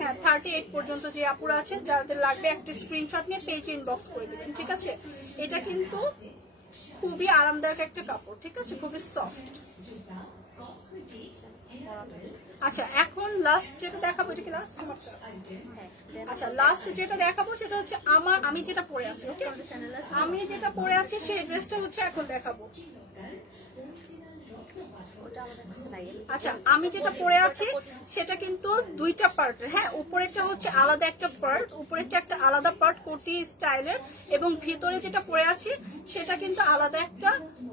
হ্যাঁ 38 পর্যন্ত যে আপুরা আছে, যাদের লাগবে একটা স্ক্রিনশট নিয়ে পেজে ইনবক্স করে দেবেন, ঠিক আছে? এটা কিন্তু খুবই আরামদায়ক একটা কাপড়, ঠিক আছে? খুবই সফট। আচ্ছা, এখন লাস্ট যেটা দেখাবো, এটা কি লাস্ট? আচ্ছা, লাস্ট যেটা দেখাবো সেটা হচ্ছে আমি যেটা পরে আছি, ওকে? আমি যেটা পরে আছি সেই ড্রেসটা হচ্ছে এখন দেখাবো। আচ্ছা, আমি যেটা পরে আছি সেটা কিন্তু দুইটা পার্টের, হ্যাঁ? উপরেরটা হচ্ছে আলাদা একটা পার্ট, উপরেরটা একটা আলাদা পার্ট কোটি স্টাইলের, এবং ভিতরে যেটা পরে আছি সেটা কিন্তু আলাদা একটা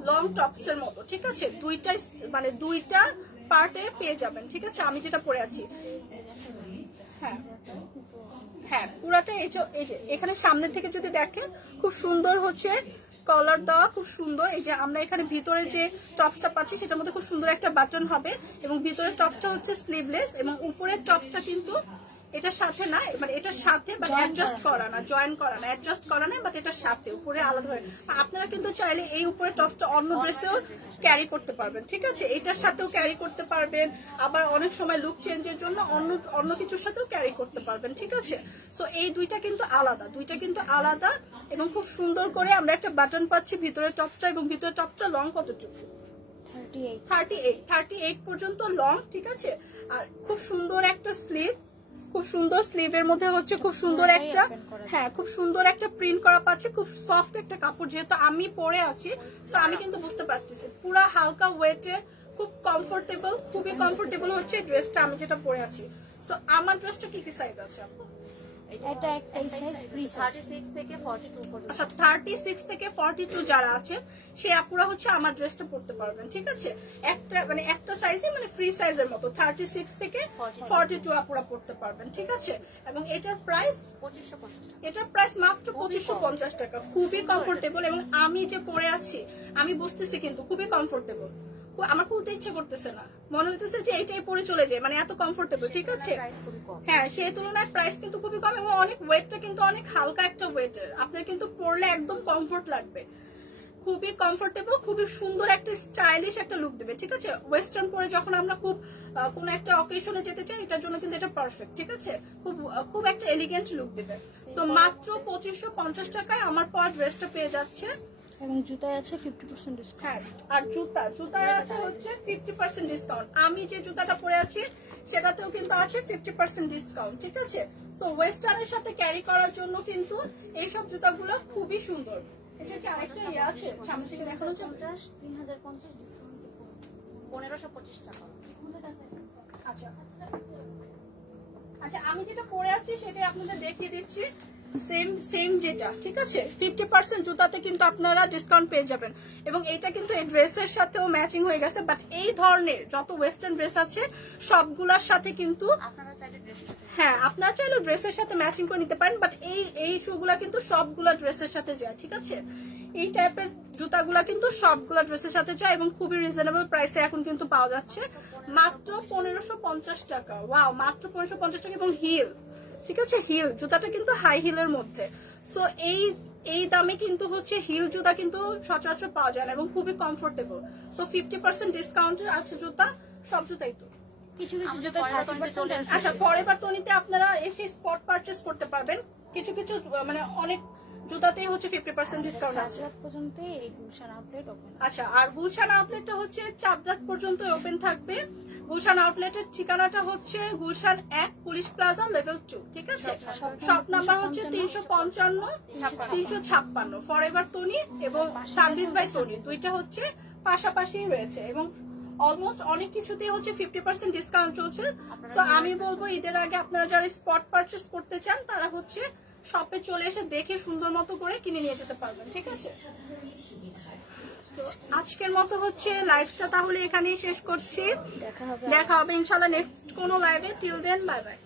লং টপসের মতো, ঠিক আছে? দুইটা পার্টে পেয়ে যাবেন, ঠিক আছে? আমি যেটা পরে আছি, হ্যাঁ পুরাটা এই যে এখানে সামনে থেকে যদি দেখেন, খুব সুন্দর হচ্ছে কলার দেওয়া, খুব সুন্দর। এই যে আমরা এখানে ভিতরে যে টপসটা পাচ্ছি সেটার মধ্যে খুব সুন্দর একটা বাটন হবে, এবং ভিতরের টপসটা হচ্ছে স্লিভলেস, এবং উপরের টপসটা কিন্তু এটার সাথে না, মানে এটার সাথে বাট অ্যাডজাস্ট করা না, জয়েন করা না, অ্যাডজাস্ট করা না, বাট এটার সাথে উপরে আলাদা হয়। আপনারা কিন্তু চাইলে এই উপরে টপসটা অন্য ড্রেসেও ক্যারি করতে পারবেন, ঠিক আছে? এটার সাথেও ক্যারি করতে পারবেন, আবার অনেক সময় লুক চেঞ্জের জন্য অন্য কিছুর সাথেও ক্যারি করতে পারবেন, ঠিক আছে? সো এই দুইটা কিন্তু আলাদা, এবং খুব সুন্দর করে আমরা একটা বাটন পাচ্ছি ভিতরের টপসটা, এবং ভিতরের টপসটা লং কতটুকু? 38 পর্যন্ত লং, ঠিক আছে? আর খুব সুন্দর একটা স্লিভ, খুব সুন্দর স্লিভের মধ্যে হচ্ছে খুব সুন্দর একটা, হ্যাঁ খুব সুন্দর একটা প্রিন্ট করা পাচ্ছে, খুব সফট একটা কাপড়। যেহেতু আমি পরে আছি, তো আমি কিন্তু বুঝতে পারতেছি পুরা হালকা ওয়েটে, খুব কমফোর্টেবল, খুবই কমফোর্টেবল হচ্ছে ড্রেসটা আমি যেটা পরে আছি। সো আমার ড্রেসটা কি সাইজ আছে? এটা একটাই সাইজ, ফ্রি 36 থেকে 42 পর্যন্ত। আচ্ছা, 36 থেকে 42 যারা আছে সেই আপুরা হচ্ছে আমার ড্রেসটা পরতে পারবেন, ঠিক আছে? একটা সাইজে, মানে ফ্রি সাইজের মতো 36 থেকে 42 আপুরা পরতে পারবেন, ঠিক আছে? এবং এটার প্রাইস 2550 টাকা। এটার প্রাইস মাত্র 2550 টাকা। খুবই কমফোর্টেবল, এবং আমি যে পরে আছি আমি বুঝতেছি কিন্তু খুবই কমফোর্টেবল। আমার খুলতে ইচ্ছে করতেছে না, মনে হইতেছে যে এইটাই পরে চলে যায়, মানে এত কমফোর্টেবল, ঠিক আছে? হ্যাঁ, সেই তুলনায় প্রাইস কিন্তু খুবই কম, এবং অনেক ওয়েটটা কিন্তু অনেক হালকা একটা ওয়েটের, আপনার কিন্তু পরলে একদম কমফোর্ট লাগবে, খুবই কমফোর্টেবল, খুবই সুন্দর একটা স্টাইলিশ একটা লুক দেবে, ঠিক আছে? ওয়েস্টার্ন পরে যখন আমরা কোন একটা অকেশনে যেতে চাই, এটার জন্য কিন্তু এটা পারফেক্ট, ঠিক আছে? খুব একটা এলিগেন্ট লুক দেবে। তো মাত্র 2550 টাকায় আমার পর ড্রেসটা পেয়ে যাচ্ছে, এবং জুতায় আছে 50% ডিসকাউন্ট। হ্যাঁ, আর জুতার আছে হচ্ছে 50% ডিসকাউন্ট। আমি যে জুতাটা পরে আছি সেটাতেও কিন্তু আছে 50% ডিসকাউন্ট, ঠিক আছে? তো ওয়েস্টার্নের সাথে ক্যারি করার জন্য কিন্তু এইসব জুতাগুলো খুবই সুন্দর। এটা কি আরেকটা আছে সামনে থেকে দেখানো যাবে? 3050 ডিসকাউন্ট 1525 টাকা। আচ্ছা, আমি যেটা পরে আছি সেটাই আপনাদের দেখিয়ে দিচ্ছি, সেম যেটা, ঠিক আছে? 50% জুতাতে কিন্তু আপনারা ডিসকাউন্ট পেয়ে যাবেন, এবং এটা কিন্তু এই ড্রেসের সাথেও ম্যাচিং হয়ে গেছে। বাট এই ধরনের যত ওয়েস্টার্ন ড্রেস আছে সবগুলোর সাথে কিন্তু আপনারা চাইলে ড্রেসের সাথে ম্যাচিং করে নিতে পারেন, বাট এই শুগুলা কিন্তু সবগুলা ড্রেসের সাথে যায়, ঠিক আছে? এই টাইপের জুতাগুলা কিন্তু সবগুলা ড্রেসের সাথে যায়, এবং খুবই রিজনেবল প্রাইসে এখন কিন্তু পাওয়া যাচ্ছে মাত্র 1550 টাকা। ওয়াও, মাত্র 1550 টাকা। এবং ঠিক আছে। হিল জুতাটা কিন্তু হাই হিলের মধ্যে। সো এই দামে কিন্তু হচ্ছে হিল জুতা কিন্তু সচরাচর পাওয়া যায় না এবং খুবই কমফোর্টেবল। সো 50% ডিসকাউন্ট আছে জুতা, সব জুতাই তো। কিছু কিছু জুতা 30% আচ্ছা, ফরএভার টনিতে আপনারা এসে স্পট পারচেজ করতে পারবেন। কিছু কিছু মানে অনেক জুতাতেই হচ্ছে 50% ডিসকাউন্ট আছে। রাত পর্যন্ত এই গুলশান আউটলেট ওপেন। আচ্ছা, আর গুলশান আউটলেটটা হচ্ছে 4 রাত পর্যন্ত ওপেন থাকবে। গুলশান আউটলেটের ঠিকানাটা হচ্ছে গুলশান 1 পুলিশ প্লাজা লেভেল 2, ঠিক আছে। শপ নাম্বার হচ্ছে 355 356। ফরএভার টনি এবং সার্ভিস বাই টনি দুইটা হচ্ছে পাশাপাশি রয়েছে এবং অলমোস্ট অনেক কিছুতেই হচ্ছে 50% ডিসকাউন্ট চলছে। তো আমি বলবো ঈদের আগে আপনারা যারা স্পট পারচেজ করতে চান তারা হচ্ছে শপে চলে এসে দেখে সুন্দর মতো করে কিনে নিয়ে যেতে পারবেন, ঠিক আছে। তো আজকের মতো হচ্ছে লাইভটা তাহলে এখানেই শেষ করছি। দেখা হবে ইনশাআল্লাহ নেক্সট কোনো লাইভে। Till then bye by.